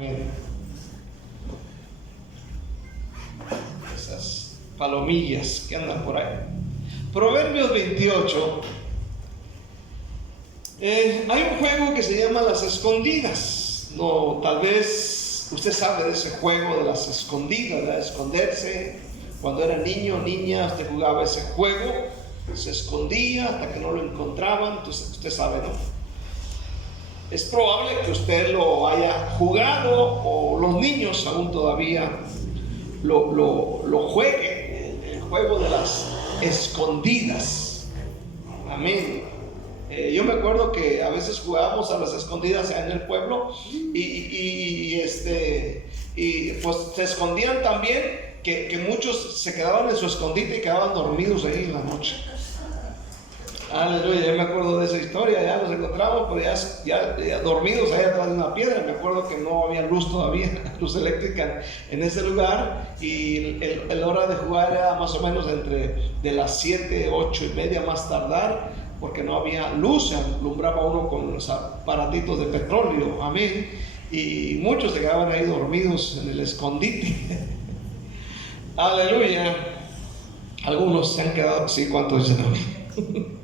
Amén. Esas palomillas que andan por ahí. Proverbios 28. Hay un juego que se llama las escondidas. No, tal vez usted sabe de ese juego de las escondidas, de esconderse. Cuando era niño o niña, usted jugaba ese juego, se escondía hasta que no lo encontraban. Entonces, usted sabe, ¿no? Es probable que usted lo haya jugado, o los niños aún todavía lo jueguen, el juego de las escondidas. Amén. Yo me acuerdo que a veces jugábamos a las escondidas en el pueblo y pues se escondían también, que muchos se quedaban en su escondite y quedaban dormidos ahí en la noche. Aleluya, yo me acuerdo de esa historia. Ya los encontramos, pero ya dormidos ahí atrás de una piedra. Me acuerdo que no había luz todavía, luz eléctrica en ese lugar, y el hora de jugar era más o menos de las 7, 8 y media más tardar, porque no había luz, se alumbraba uno con los aparatitos de petróleo. Amén. Y muchos se quedaban ahí dormidos en el escondite. Aleluya. Algunos se han quedado así. ¿Cuántos dicen amén?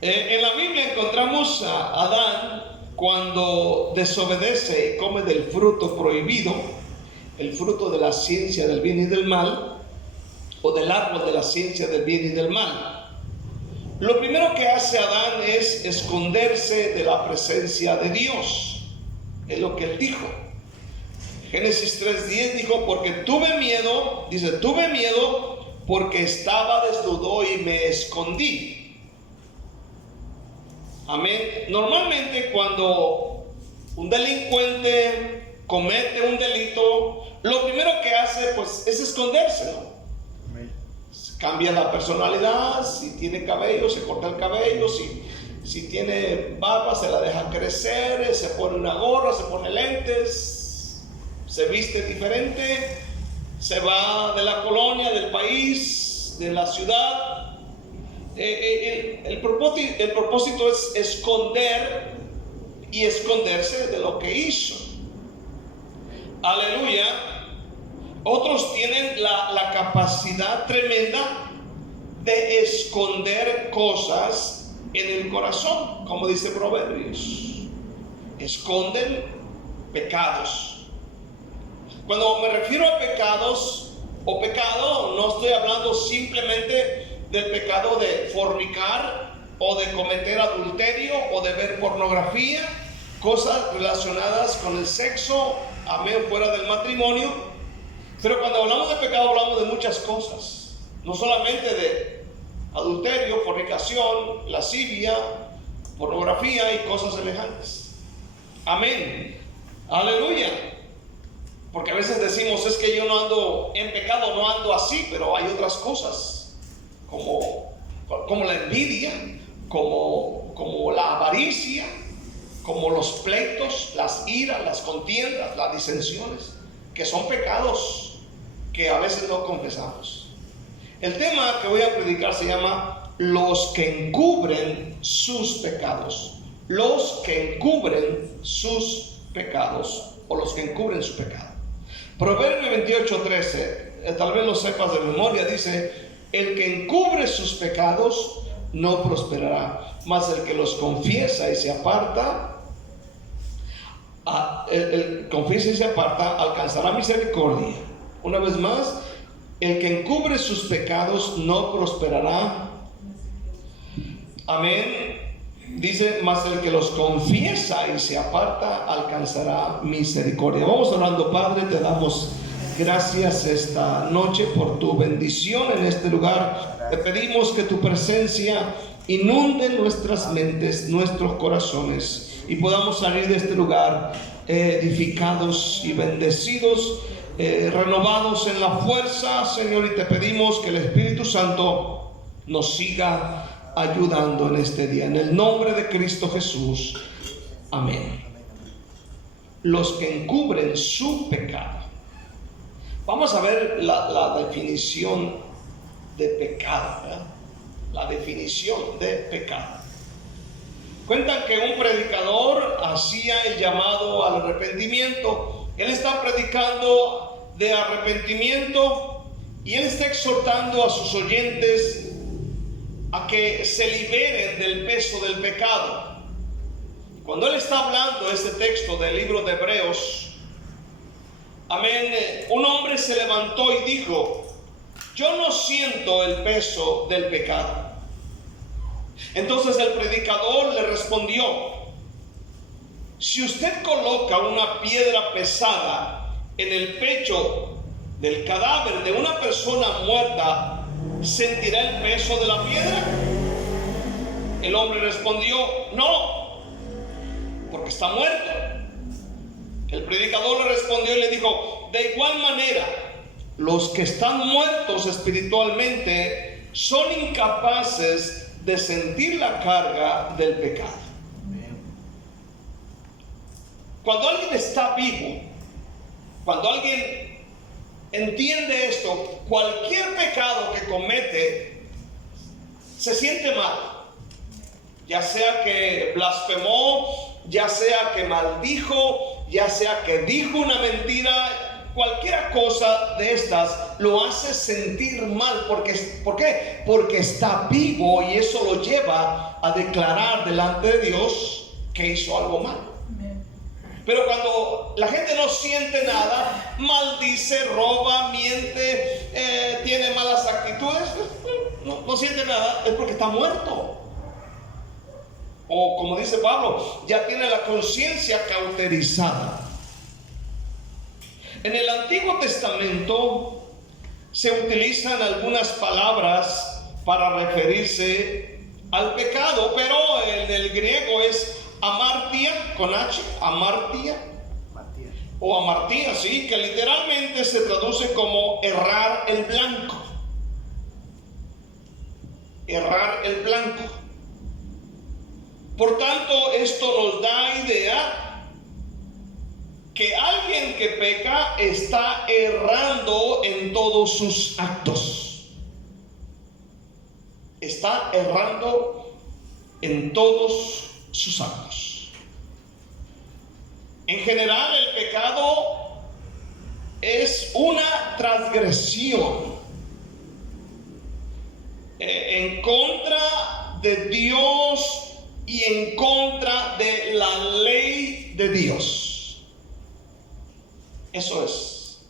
En la Biblia encontramos a Adán cuando desobedece y come del fruto prohibido, el fruto de la ciencia del bien y del mal, o del árbol de la ciencia del bien y del mal. Lo primero que hace Adán es esconderse de la presencia de Dios. Es lo que él dijo. Génesis 3:10 dijo: porque tuve miedo porque estaba desnudo y me escondí. Amén. Normalmente cuando un delincuente comete un delito, lo primero que hace pues es esconderse, ¿no? Amén. Cambia la personalidad. Si tiene cabello, se corta el cabello. Si tiene barba, se la deja crecer. Se pone una gorra, se pone lentes, se viste diferente, se va de la colonia, del país, de la ciudad. El propósito es esconder y esconderse de lo que hizo. Aleluya. Otros tienen la capacidad tremenda de esconder cosas en el corazón, como dice Proverbios. Esconden pecados. Cuando me refiero a pecados o pecado, no estoy hablando simplemente del pecado de fornicar, o de cometer adulterio, o de ver pornografía, cosas relacionadas con el sexo, amén, fuera del matrimonio. Pero cuando hablamos de pecado, hablamos de muchas cosas, no solamente de adulterio, fornicación, lascivia, pornografía y cosas semejantes. Amén. Aleluya. Porque a veces decimos: es que yo no ando en pecado, no ando así, pero hay otras cosas como la envidia, como la avaricia, como los pleitos, las iras, las contiendas, las disensiones, que son pecados que a veces no confesamos. El tema que voy a predicar se llama los que encubren sus pecados. Los que encubren sus pecados, o los que encubren su pecado. Proverbio 28:13, tal vez lo sepas de memoria, dice: el que encubre sus pecados no prosperará, mas el que los confiesa y se aparta, alcanzará misericordia. Una vez más, el que encubre sus pecados no prosperará. Amén. Dice: mas el que los confiesa y se aparta alcanzará misericordia. Vamos orando. Padre, te damos gracias esta noche por tu bendición en este lugar. Te pedimos que tu presencia inunde nuestras mentes, nuestros corazones, y podamos salir de este lugar edificados y bendecidos, renovados en la fuerza, Señor. Y te pedimos que el Espíritu Santo nos siga ayudando en este día, en el nombre de Cristo Jesús. Amén. Los que encubren su pecado. Vamos a ver la definición de pecado, ¿verdad? La definición de pecado. Cuentan que un predicador hacía el llamado al arrepentimiento. Él está predicando de arrepentimiento y él está exhortando a sus oyentes a que se liberen del peso del pecado. Cuando él está hablando este texto del libro de Hebreos, amén, un hombre se levantó y dijo: yo no siento el peso del pecado. Entonces el predicador le respondió: si usted coloca una piedra pesada en el pecho del cadáver de una persona muerta, ¿sentirá el peso de la piedra? El hombre respondió: no, porque está muerto. El predicador le respondió y le dijo: de igual manera, los que están muertos espiritualmente son incapaces de sentir la carga del pecado. Cuando alguien está vivo, cuando alguien entiende esto, cualquier pecado que comete se siente mal, ya sea que blasfemó, ya sea que maldijo, ya sea que dijo una mentira. Cualquier cosa de estas lo hace sentir mal. ¿Por qué? Porque está vivo y eso lo lleva a declarar delante de Dios que hizo algo mal. Pero cuando la gente no siente nada, maldice, roba, miente, tiene malas actitudes, no siente nada, es porque está muerto. O como dice Pablo, ya tiene la conciencia cauterizada. En el Antiguo Testamento se utilizan algunas palabras para referirse al pecado, pero en el griego es amartia, con H, amartia, o amartía, sí, que literalmente se traduce como errar el blanco. Errar el blanco. Por tanto, esto nos da idea que alguien que peca está errando en todos sus actos. Está errando en todos sus actos. En general, el pecado es una transgresión en contra de Dios y en contra de la ley de Dios. Eso es.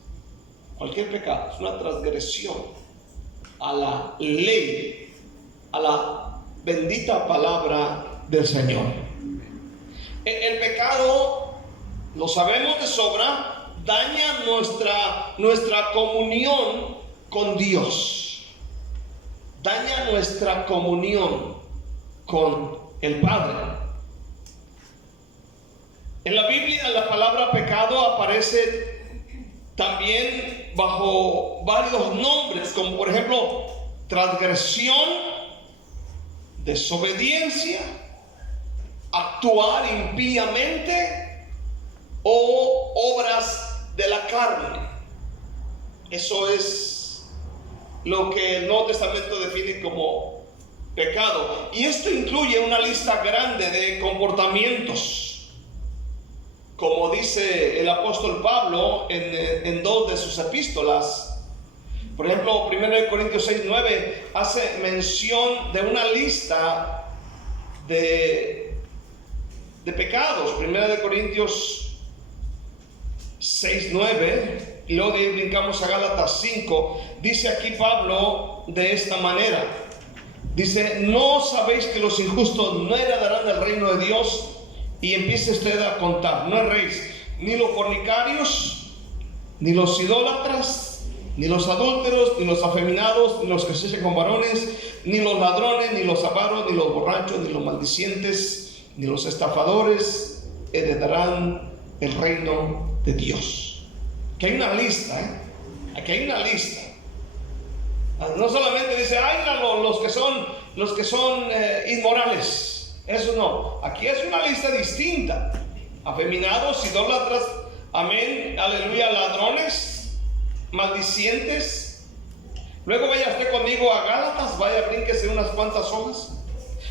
Cualquier pecado es una transgresión a la ley, a la bendita palabra del Señor. El pecado, lo sabemos de sobra, daña nuestra comunión con Dios. Daña nuestra comunión con el Padre. En la Biblia la palabra pecado aparece también bajo varios nombres, como por ejemplo transgresión, desobediencia, actuar impíamente o obras de la carne. Eso es lo que el Nuevo Testamento define como pecado. Y esto incluye una lista grande de comportamientos, como dice el apóstol Pablo en dos de sus epístolas. Por ejemplo, 1 Corintios 6:9 hace mención de una lista de pecados. 1 Corintios 6:9, y luego de ahí brincamos a Gálatas 5. Dice aquí Pablo de esta manera. Dice: ¿no sabéis que los injustos no heredarán el reino de Dios? Y empiece usted a contar: no erréis, ni los fornicarios, ni los idólatras, ni los adúlteros, ni los afeminados, ni los que se echan con varones, ni los ladrones, ni los avaros, ni los borrachos, ni los maldicientes, ni los estafadores heredarán el reino de Dios. Aquí hay una lista, aquí hay una lista. No solamente dice: ay, los que son inmorales. Eso no, aquí es una lista distinta: afeminados, idólatras, amén, aleluya, ladrones, maldicientes. Luego vaya usted conmigo a Gálatas, vaya, brínquese unas cuantas hojas.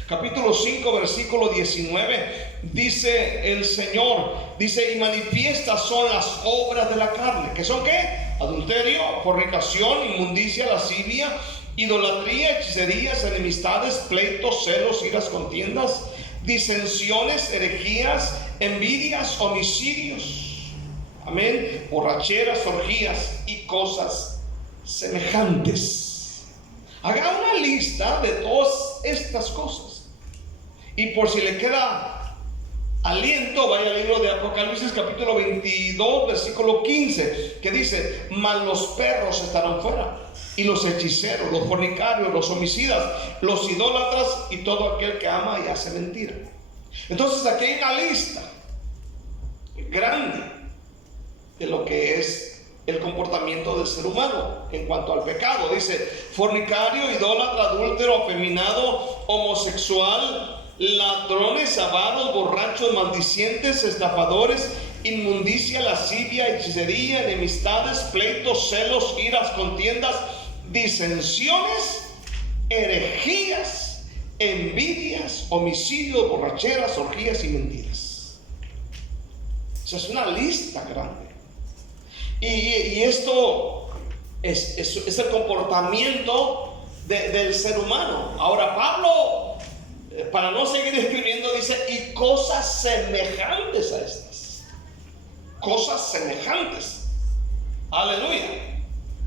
capítulo 5, versículo 19, dice el Señor, dice: y manifiestas son las obras de la carne. ¿Que son qué? Adulterio, fornicación, inmundicia, lascivia, idolatría, hechicerías, enemistades, pleitos, celos, iras, contiendas, disensiones, herejías, envidias, homicidios, amén, borracheras, orgías y cosas semejantes. Haga una lista de todas estas cosas, y por si le queda aliento, vaya al libro de Apocalipsis capítulo 22 versículo 15, que dice: mas los perros estarán fuera, y los hechiceros, los fornicarios, los homicidas, los idólatras y todo aquel que ama y hace mentira. Entonces aquí hay una lista grande de lo que es el comportamiento del ser humano en cuanto al pecado. Dice: fornicario, idólatra, adúltero, afeminado, homosexual, ladrones, avaros, borrachos, maldicientes, estafadores, inmundicia, lascivia, hechicería, enemistades, pleitos, celos, iras, contiendas, disensiones, herejías, envidias, homicidios, borracheras, orgías y mentiras. O sea, es una lista grande. Y esto es el comportamiento del ser humano. Ahora Pablo, para no seguir escribiendo, dice: y cosas semejantes a estas. Cosas semejantes. Aleluya.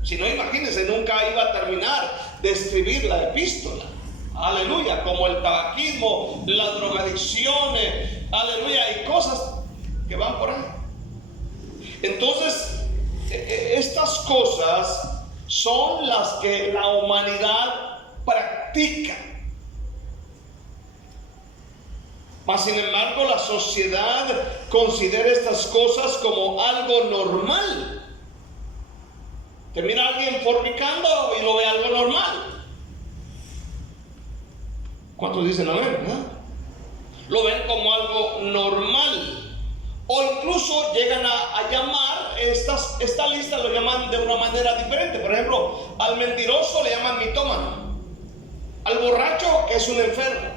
Si no, imagínense, nunca iba a terminar de escribir la epístola. Aleluya. Como el tabaquismo, la drogadicción, aleluya, y cosas que van por ahí. Entonces, estas cosas son las que la humanidad practica. Mas sin embargo, la sociedad considera estas cosas como algo normal. Que mira a alguien fornicando y lo ve algo normal. ¿Cuántos dicen amén? ¿Verdad? Lo ven como algo normal. O incluso llegan a llamar, esta lista lo llaman de una manera diferente. Por ejemplo, al mentiroso le llaman mitómano. Al borracho, que es un enfermo.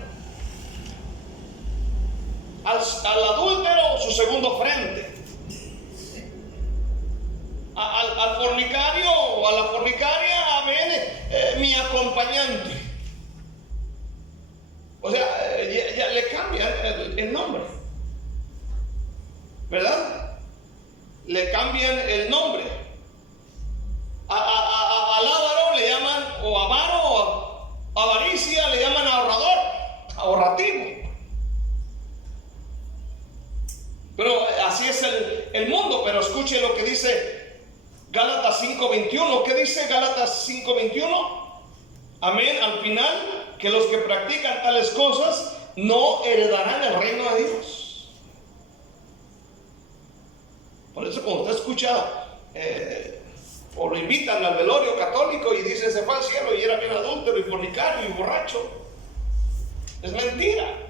Al adúltero, su segundo frente. Al fornicario o a la fornicaria, amén, mi acompañante. O sea, ya le cambian el nombre, ¿verdad? Le cambian el nombre. Al avaro le llaman, o avaro, o avaricia, le llaman ahorrador, ahorrativo. Pero así es el mundo. Pero escuche lo que dice Gálatas 5:21. ¿Qué dice Gálatas 5:21? Amén. Al final, que los que practican tales cosas no heredarán el reino de Dios. Por eso cuando usted escucha o lo invitan al velorio católico y dice: se fue al cielo y era bien adúltero y fornicario y borracho, es mentira.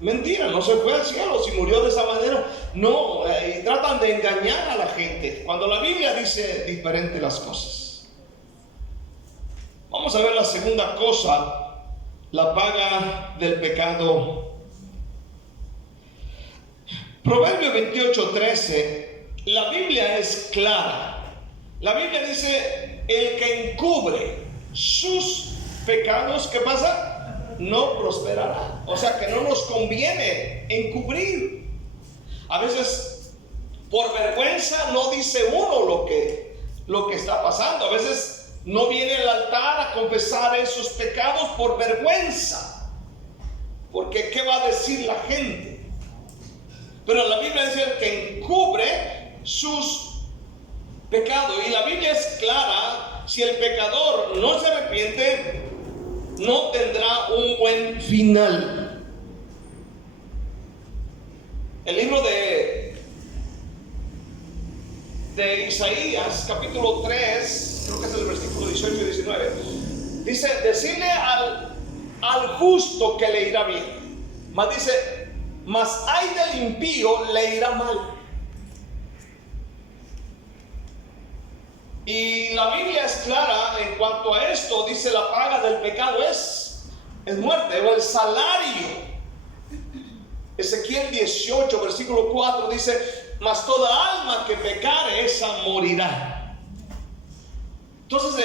Mentira, no se fue al cielo si murió de esa manera. No, y tratan de engañar a la gente cuando la Biblia dice diferente las cosas. Vamos a ver la segunda cosa: la paga del pecado. Proverbio 28:13. La Biblia es clara. La Biblia dice: el que encubre sus pecados, ¿qué pasa? No prosperará. O sea que no nos conviene encubrir. A veces por vergüenza no dice uno lo que está pasando. A veces no viene al altar a confesar esos pecados por vergüenza, porque ¿qué va a decir la gente? Pero la Biblia dice: el que encubre sus pecados. Y la Biblia es clara: si el pecador no se arrepiente, no tendrá un buen final. El libro de Isaías, capítulo 3, creo que es el versículo 18 y 19, dice: decirle al justo que le irá bien, mas dice: mas ay del impío, le irá mal. Y la Biblia es clara en cuanto a esto. Dice: la paga del pecado es es muerte, o el salario. Ezequiel 18, versículo 4 dice: mas toda alma que pecare, esa morirá. Entonces,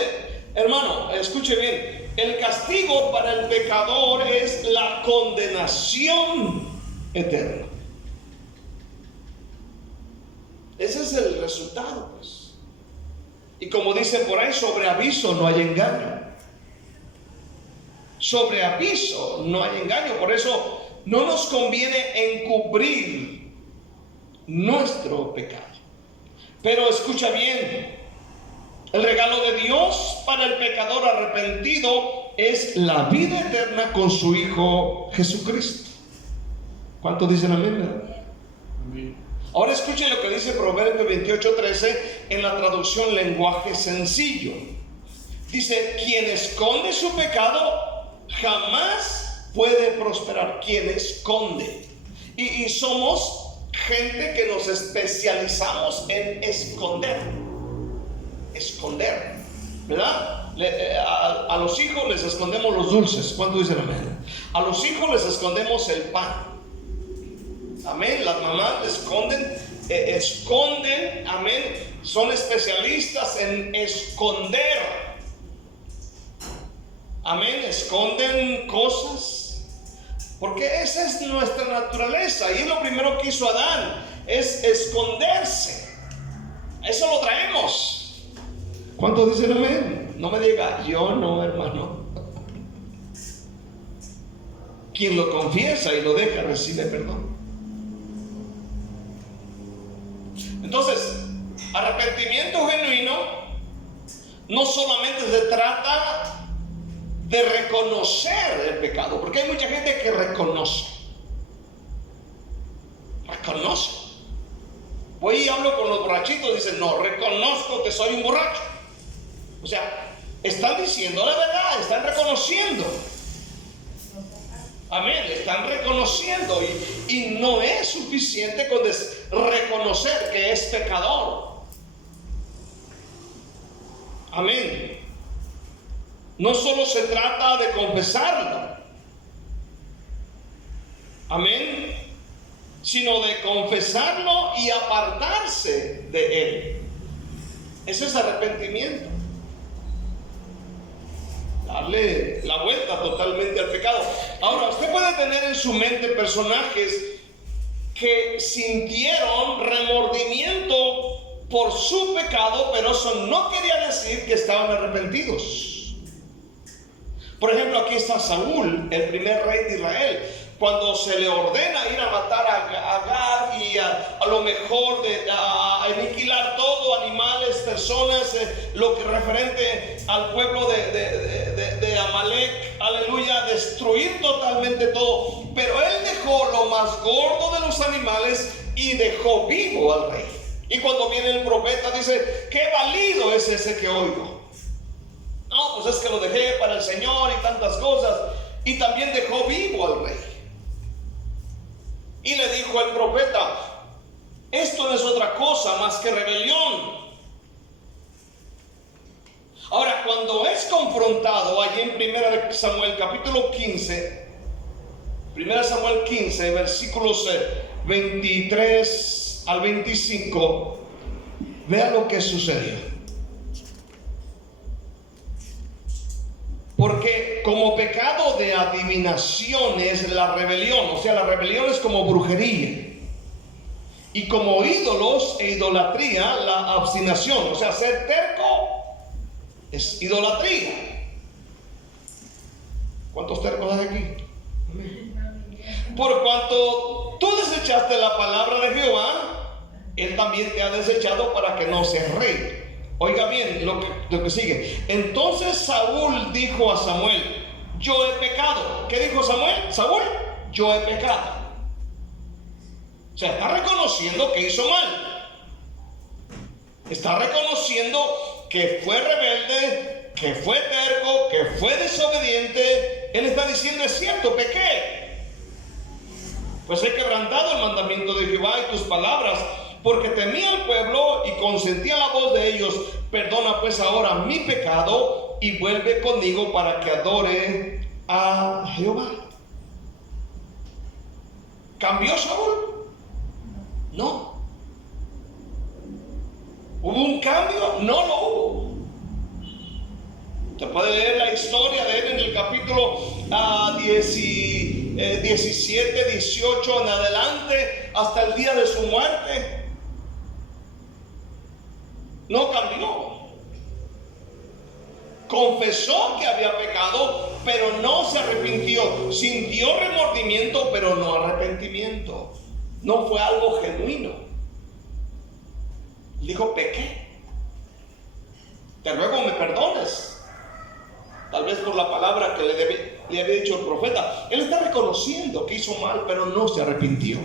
hermano, escuche bien, el castigo para el pecador es la condenación eterna. Ese es el resultado, pues. Y como dicen por ahí, sobre aviso no hay engaño. Sobre aviso no hay engaño. Por eso no nos conviene encubrir nuestro pecado. Pero escucha bien, el regalo de Dios para el pecador arrepentido es la vida eterna con su Hijo Jesucristo. ¿Cuántos dicen amén, verdad? Amén. Ahora escuchen lo que dice Proverbios 28:13 en la traducción lenguaje sencillo. Dice: quien esconde su pecado jamás puede prosperar. Quien esconde. Y somos gente que nos especializamos en esconder. Esconder, ¿verdad? A los hijos les escondemos los dulces. ¿Cuánto dicen amén? A los hijos les escondemos el pan. Amén. Las mamás esconden, amén. Son especialistas en esconder. Amén. Esconden cosas, porque esa es nuestra naturaleza. Y es lo primero que hizo Adán, es esconderse. Eso lo traemos. ¿Cuántos dicen amén? No me diga, yo no, hermano. Quien lo confiesa y lo deja, recibe perdón. Entonces, arrepentimiento genuino no solamente se trata de reconocer el pecado, porque hay mucha gente que reconoce. Voy y hablo con los borrachitos y dicen: no, reconozco que soy un borracho. O sea, están diciendo la verdad, están reconociendo. Amén, están reconociendo, y no es suficiente con reconocer que es pecador. Amén. No solo se trata de confesarlo, amén, sino de confesarlo y apartarse de él. Eso es arrepentimiento. Darle la vuelta totalmente al pecado. Ahora, usted puede tener en su mente personajes que sintieron remordimiento por su pecado, pero eso no quería decir que estaban arrepentidos. Por ejemplo, aquí está Saúl, el primer rey de Israel. Cuando se le ordena ir a matar a Agag y a lo mejor a aniquilar todo, animales, personas, lo que referente al pueblo de Amalek, aleluya, destruir totalmente todo. Pero él dejó lo más gordo de los animales y dejó vivo al rey. Y cuando viene el profeta dice: ¿qué válido es ese que oigo? No, pues es que lo dejé para el Señor y tantas cosas. Y también dejó vivo al rey. Y le dijo al profeta: esto no es otra cosa más que rebelión. Ahora, cuando es confrontado allí en 1 Samuel capítulo 15, 1 Samuel 15, versículos 23 al 25, vea lo que sucedió. Porque como pecado de adivinación es la rebelión, o sea, la rebelión es como brujería. Y como ídolos e idolatría, la obstinación, o sea, ser terco es idolatría. ¿Cuántos tercos hay aquí? Por cuanto tú desechaste la palabra de Jehová, Él también te ha desechado para que no seas rey. Oiga bien lo que sigue. Entonces Saúl dijo a Samuel: yo he pecado. ¿Qué dijo Samuel? Saúl: yo he pecado. O sea, está reconociendo que hizo mal. Está reconociendo que fue rebelde, que fue terco, que fue desobediente. Él está diciendo: es cierto, pequé. Pues he quebrantado el mandamiento de Jehová y tus palabras, porque temía al pueblo y consentía la voz de ellos. Perdona pues ahora mi pecado y vuelve conmigo para que adore a Jehová. ¿Cambió Saúl? No. ¿Hubo un cambio? No lo hubo. Usted puede leer la historia de él en el capítulo 17, 18 en adelante, hasta el día de su muerte. No cambió. Confesó que había pecado, pero no se arrepintió. Sintió remordimiento, pero no arrepentimiento. No fue algo genuino. Dijo: pequé, te ruego me perdones. Tal vez por la palabra que le había dicho el profeta. Él está reconociendo que hizo mal, pero no se arrepintió.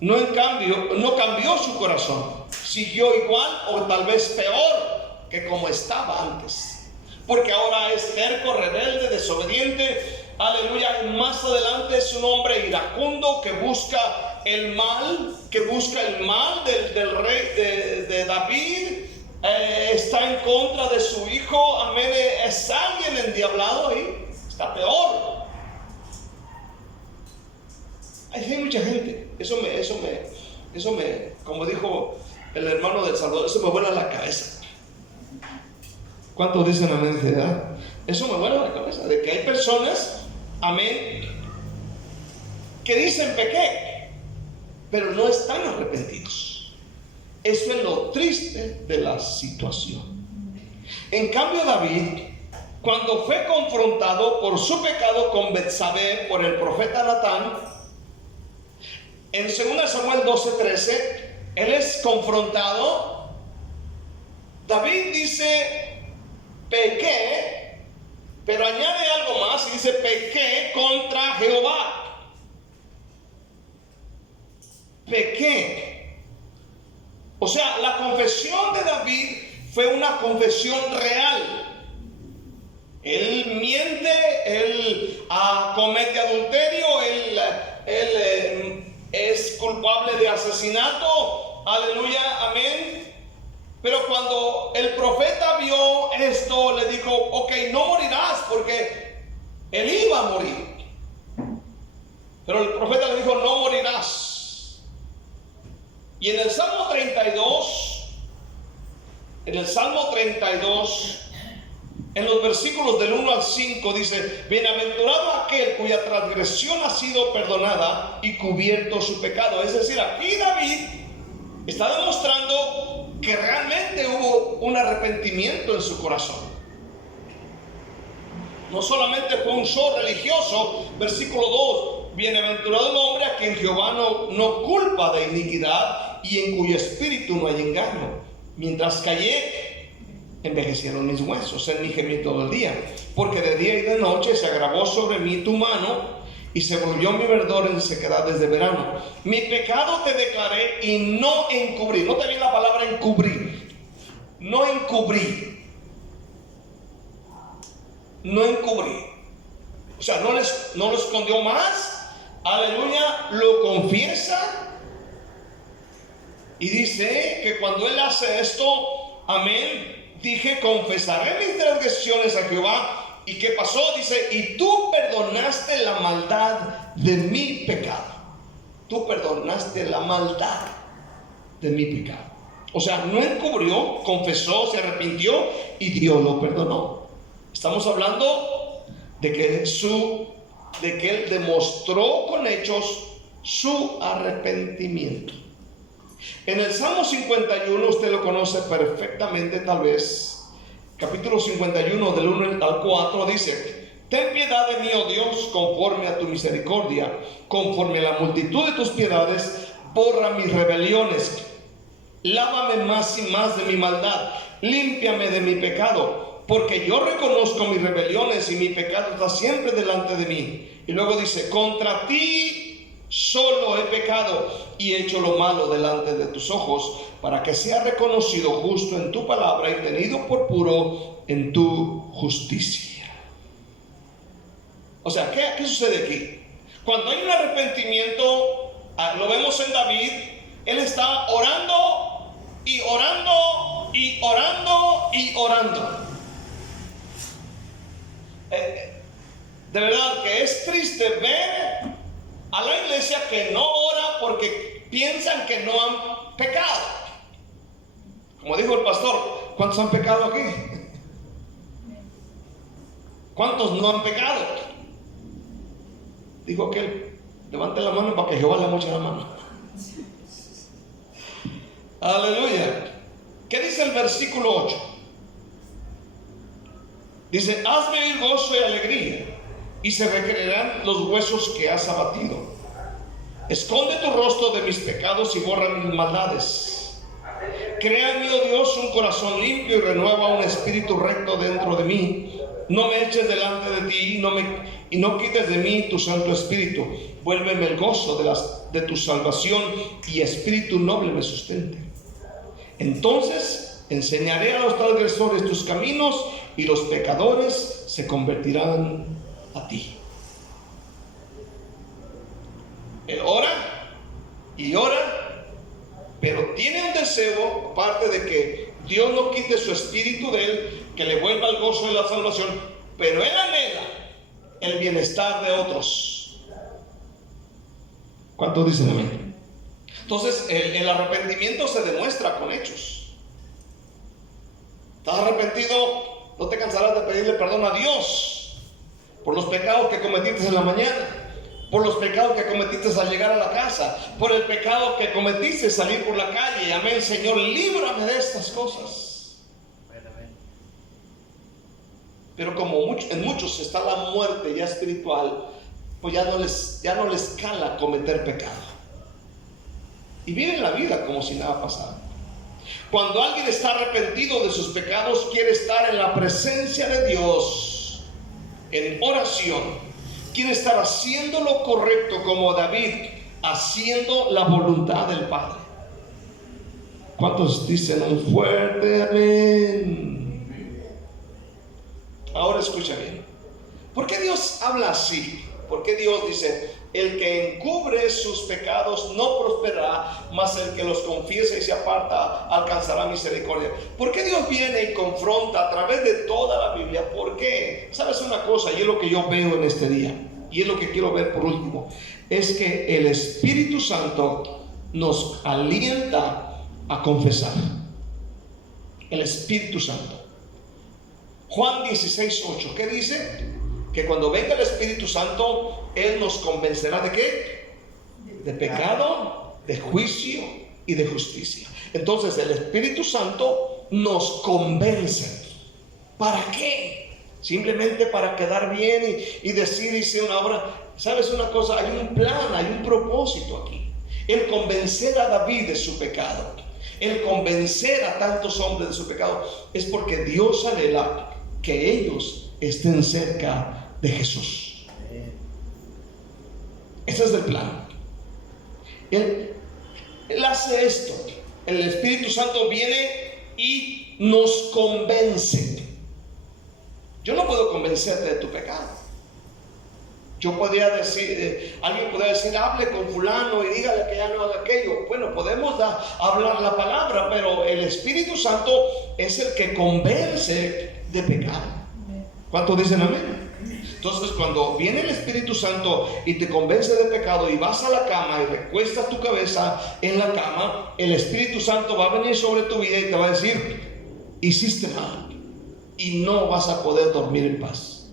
No cambió su corazón. Siguió igual o tal vez peor que como estaba antes. Porque ahora es terco, rebelde, desobediente. Aleluya. Y más adelante es un hombre iracundo que busca el mal, del rey de David. Está en contra de su hijo. Amén. Es alguien endiablado ahí. Está peor. Hay mucha gente. Eso me, como dijo el hermano del Salvador, eso me vuela la cabeza. ¿Cuántos dicen amén? ¿Verdad? Eso me vuela la cabeza. De que hay personas, amén, que dicen pequé, pero no están arrepentidos. Eso es lo triste de la situación. En cambio, David, cuando fue confrontado por su pecado con Betsabé por el profeta Natán, en 2 Samuel 12:13, él es confrontado. David dice: pequé, pero añade algo más y dice: pequé contra Jehová. Pequé. O sea, la confesión de David fue una confesión real. Él miente, él comete adulterio, él es culpable de asesinato. Aleluya, amén. Pero cuando el profeta vio esto, le dijo: ok, no morirás, porque él iba a morir. Pero el profeta le dijo: no morirás. Y en el Salmo 32, en los versículos del 1 al 5 dice: bienaventurado aquel cuya transgresión ha sido perdonada y cubierto su pecado. Es decir, aquí David está demostrando que realmente hubo un arrepentimiento en su corazón. No solamente fue un show religioso. Versículo 2: bienaventurado el hombre a quien Jehová no culpa de iniquidad y en cuyo espíritu no hay engaño. Mientras callé, envejecieron mis huesos, en mi gemí todo el día, porque de día y de noche se agravó sobre mí tu mano, y se volvió mi verdor en sequedades de verano. Mi pecado te declaré y no encubrí. Nota bien la palabra encubrir. No encubrí. No encubrí. O sea, no lo escondió más. Aleluya, lo confiesa. Y dice que cuando él hace esto, amén, dije: confesaré mis transgresiones a Jehová. ¿Y qué pasó? Dice: y tú perdonaste la maldad de mi pecado. Tú perdonaste la maldad de mi pecado. O sea, no encubrió, confesó, se arrepintió y Dios lo perdonó. Estamos hablando de que él demostró con hechos su arrepentimiento. En el Salmo 51, usted lo conoce perfectamente tal vez, capítulo 51 del 1 al 4, dice: ten piedad de mí, oh Dios, conforme a tu misericordia, conforme a la multitud de tus piedades, borra mis rebeliones, lávame más y más de mi maldad, límpiame de mi pecado, porque yo reconozco mis rebeliones y mi pecado está siempre delante de mí. Y luego dice: contra ti solo he pecado y he hecho lo malo delante de tus ojos, para que sea reconocido justo en tu palabra y tenido por puro en tu justicia. O sea, ¿qué sucede aquí? Cuando hay un arrepentimiento, lo vemos en David. Él está orando y orando y orando y orando. De verdad que es triste ver a la iglesia que no ora porque piensan que no han pecado. Como dijo el pastor, ¿cuántos han pecado aquí? ¿Cuántos no han pecado? Dijo que levante la mano para que Jehová le moche la mano. Aleluya. ¿Qué dice el versículo 8? Dice: hazme oír gozo y alegría, y se recrearán los huesos que has abatido. Esconde tu rostro de mis pecados y borra mis maldades. Crea en mí, oh Dios, un corazón limpio y renueva un espíritu recto dentro de mí. No me eches delante de ti y no quites de mí tu Santo Espíritu. Vuélveme el gozo de tu salvación, y espíritu noble me sustente. Entonces enseñaré a los transgresores tus caminos, y los pecadores se convertirán a ti. Él ora y ora, pero tiene un deseo, aparte de que Dios no quite su espíritu de él, que le vuelva el gozo de la salvación, pero él anhela el bienestar de otros. ¿Cuántos dicen amén? Entonces el arrepentimiento se demuestra con hechos. ¿Estás arrepentido? No te cansarás de pedirle perdón a Dios por los pecados que cometiste en la mañana, por los pecados que cometiste al llegar a la casa, por el pecado que cometiste salir por la calle. Amén, Señor, líbrame de estas cosas. Pero como en muchos está la muerte ya espiritual, pues ya no les cala cometer pecado, y viven la vida como si nada pasara. Cuando alguien está arrepentido de sus pecados, quiere estar en la presencia de Dios en oración, quiere estar haciendo lo correcto, como David, haciendo la voluntad del Padre. ¿Cuántos dicen un fuerte amén? Ahora escucha bien. ¿Por qué Dios habla así? ¿Por qué Dios dice: el que encubre sus pecados no prosperará, mas el que los confiesa y se aparta alcanzará misericordia? ¿Por qué Dios viene y confronta a través de toda la Biblia? ¿Por qué? ¿Sabes una cosa? Y es lo que yo veo en este día, y es lo que quiero ver por último, es que el Espíritu Santo nos alienta a confesar. El Espíritu Santo. Juan 16:8, ¿qué dice? Que cuando venga el Espíritu Santo, Él nos convencerá ¿de qué? De pecado, de juicio y de justicia. Entonces el Espíritu Santo nos convence. ¿Para qué? Simplemente para quedar bien y decir: hice una obra. ¿Sabes una cosa? Hay un plan, hay un propósito aquí. El convencer a David de su pecado, el convencer a tantos hombres de su pecado, es porque Dios anhela que ellos estén cerca de Jesús. Ese es el plan. Él hace esto. El Espíritu Santo viene y nos convence. Yo no puedo convencerte de tu pecado. Yo podría decir, alguien podría decir: hable con fulano y dígale que ya no haga aquello. Bueno, podemos hablar la palabra, pero el Espíritu Santo es el que convence de pecado. ¿Cuántos dicen amén? Entonces, cuando viene el Espíritu Santo y te convence de pecado, y vas a la cama y recuestas tu cabeza en la cama, el Espíritu Santo va a venir sobre tu vida y te va a decir: hiciste mal, y no vas a poder dormir en paz,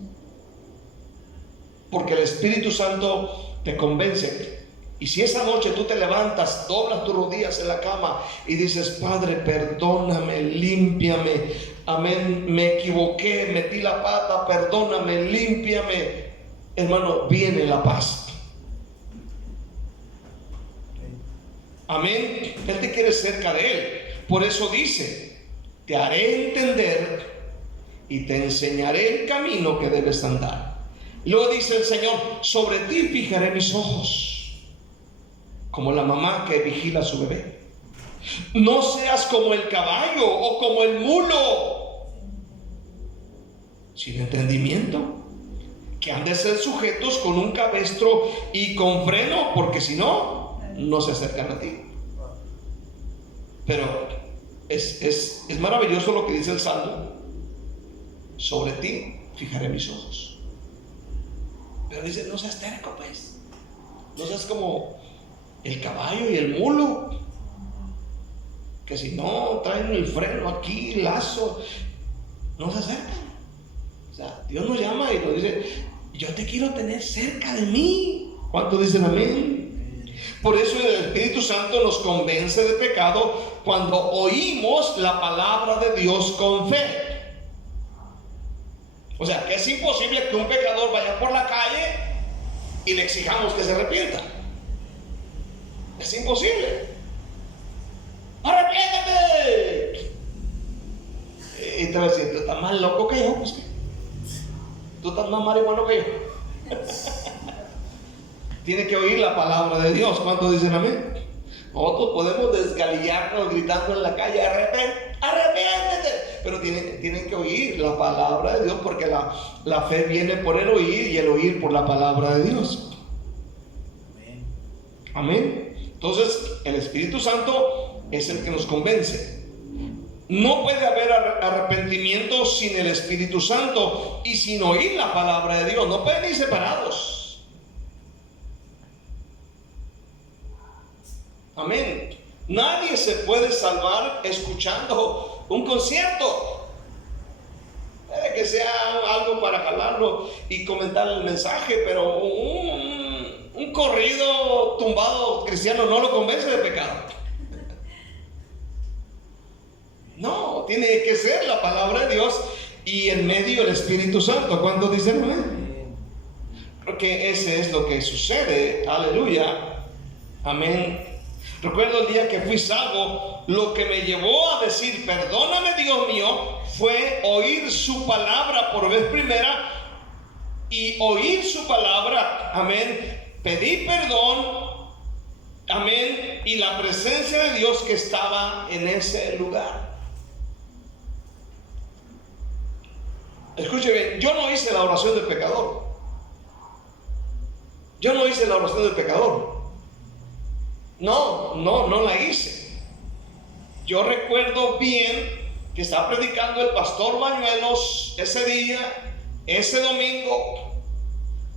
porque el Espíritu Santo te convence. Y si esa noche tú te levantas, doblas tus rodillas en la cama y dices: Padre, perdóname, límpiame, amén, me equivoqué, metí la pata, perdóname, límpiame, hermano, viene la paz. Amén. Él te quiere cerca de Él. Por eso dice: te haré entender y te enseñaré el camino que debes andar. Luego dice el Señor: sobre ti fijaré mis ojos, como la mamá que vigila a su bebé. No seas como el caballo o como el mulo, sin entendimiento, que han de ser sujetos con un cabestro y con freno, porque si no, no se acercan a ti. Pero es maravilloso lo que dice el Salmo: sobre ti fijaré mis ojos. Pero dice, no seas terco, pues. No seas como el caballo y el mulo, que si no traen el freno aquí, lazo, no se acercan. O sea, Dios nos llama y nos dice, yo te quiero tener cerca de mí. ¿Cuántos dicen amén? Por eso el Espíritu Santo nos convence de pecado cuando oímos la palabra de Dios con fe. O sea, que es imposible que un pecador vaya por la calle y le exijamos que se arrepienta. Es imposible. ¡Arrepiéntete! Y te va a decir, tú estás más loco que yo, pues. Tú estás más marihuano que yo. Tiene que oír la palabra de Dios. ¿Cuántos dicen amén? Nosotros podemos desgalillarnos gritando en la calle, arrepiéntete. Pero tienen que oír la palabra de Dios, porque la fe viene por el oír y el oír por la palabra de Dios. Amén. Entonces, el Espíritu Santo es el que nos convence. No puede haber arrepentimiento sin el Espíritu Santo y sin oír la palabra de Dios. No pueden ir separados. Amén. Nadie se puede salvar escuchando un concierto. Puede que sea algo para jalarlo y comentar el mensaje, pero un corrido tumbado cristiano no lo convence de pecado. No, tiene que ser la palabra de Dios y en medio el Espíritu Santo. ¿Cuántos dicen amén? Creo que ese es lo que sucede. Aleluya. Amén. Recuerdo el día que fui salvo, lo que me llevó a decir, perdóname Dios mío, fue oír su palabra por vez primera y oír su palabra. Amén. Pedí perdón. Amén. Y la presencia de Dios que estaba en ese lugar. Escuche bien, yo no hice la oración del pecador. Yo no hice la oración del pecador. No la hice. Yo recuerdo bien que estaba predicando el pastor Bañuelos ese día, ese domingo.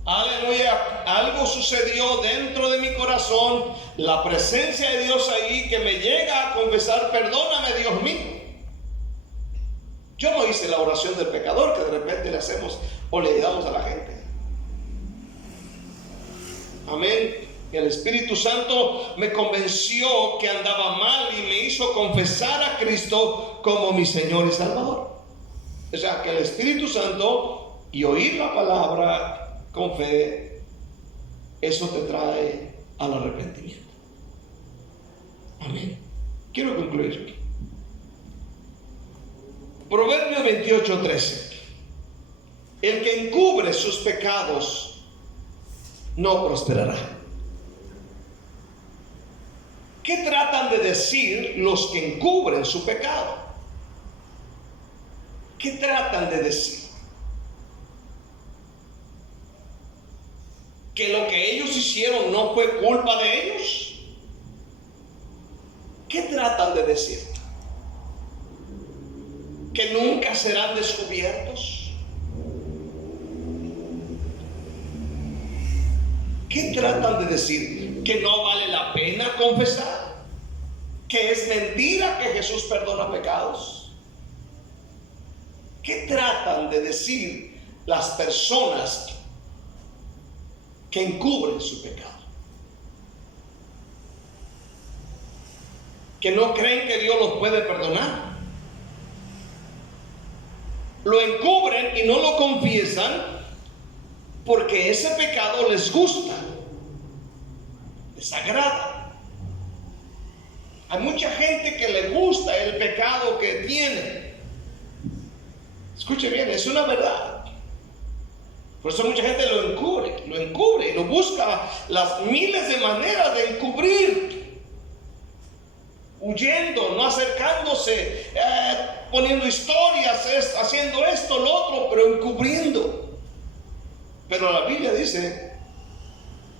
Aleluya, algo sucedió dentro de mi corazón, la presencia de Dios ahí que me llega a confesar, perdóname Dios mío. Yo no hice la oración del pecador que de repente le hacemos o le damos a la gente. Amén. El Espíritu Santo me convenció que andaba mal y me hizo confesar a Cristo como mi Señor y Salvador. O sea, que el Espíritu Santo y oír la palabra con fe, eso te trae al arrepentimiento. Amén. Quiero concluir. Proverbios 28:13. El que encubre sus pecados no prosperará. ¿Qué tratan de decir los que encubren su pecado? ¿Qué tratan de decir? ¿Que lo que ellos hicieron no fue culpa de ellos? ¿Qué tratan de decir? ¿Que nunca serán descubiertos? ¿Qué tratan de decir? ¿Que no vale la pena confesar? ¿Que es mentira que Jesús perdona pecados? ¿Qué tratan de decir las personas que encubren su pecado? ¿Que no creen que Dios los puede perdonar? Lo encubren y no lo confiesan porque ese pecado les gusta, les agrada. Hay mucha gente que le gusta el pecado que tiene. Escuche bien, es una verdad. Por eso mucha gente lo encubre y lo busca las miles de maneras de encubrir, huyendo, no acercándose, poniendo historias, haciendo esto, lo otro, pero encubriendo. Pero la Biblia dice,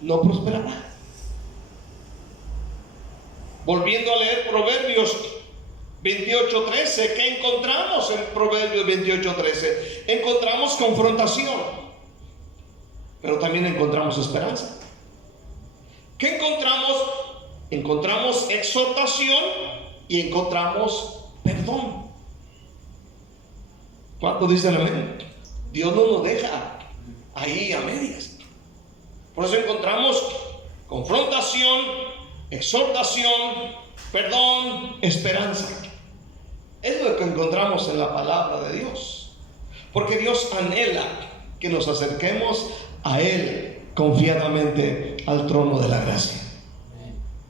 no prosperará. Volviendo a leer Proverbios 28:13, ¿qué encontramos en Proverbios 28:13? Encontramos confrontación, pero también encontramos esperanza. ¿Qué encontramos? Encontramos exhortación y encontramos perdón. ¿Cuántos dicen amén? Dios no nos deja ahí a medias. Por eso encontramos confrontación, exhortación, perdón, esperanza. Es lo que encontramos en la palabra de Dios. Porque Dios anhela que nos acerquemos a Él confiadamente al trono de la gracia.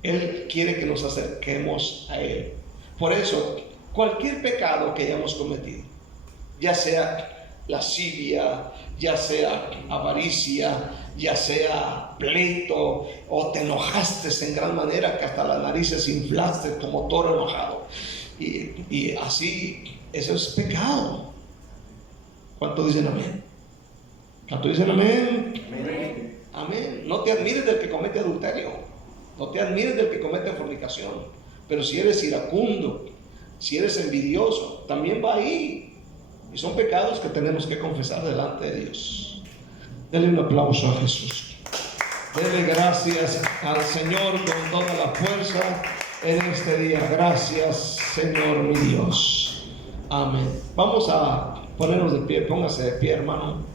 Él quiere que nos acerquemos a Él. Por eso, cualquier pecado que hayamos cometido, ya sea lascivia, ya sea avaricia, ya sea pleito, o te enojaste en gran manera que hasta las narices inflaste como toro enojado, y así, eso es pecado. ¿Cuántos dicen amén? ¿Cuántos dicen amén? Amén. Amén. No te admires del que comete adulterio, no te admires del que comete fornicación, pero si eres iracundo, si eres envidioso, también va ahí. Y son pecados que tenemos que confesar delante de Dios. Dele un aplauso a Jesús. Dele gracias al Señor con toda la fuerza en este día. Gracias, Señor mi Dios. Amén. Vamos a ponernos de pie. Póngase de pie, hermano.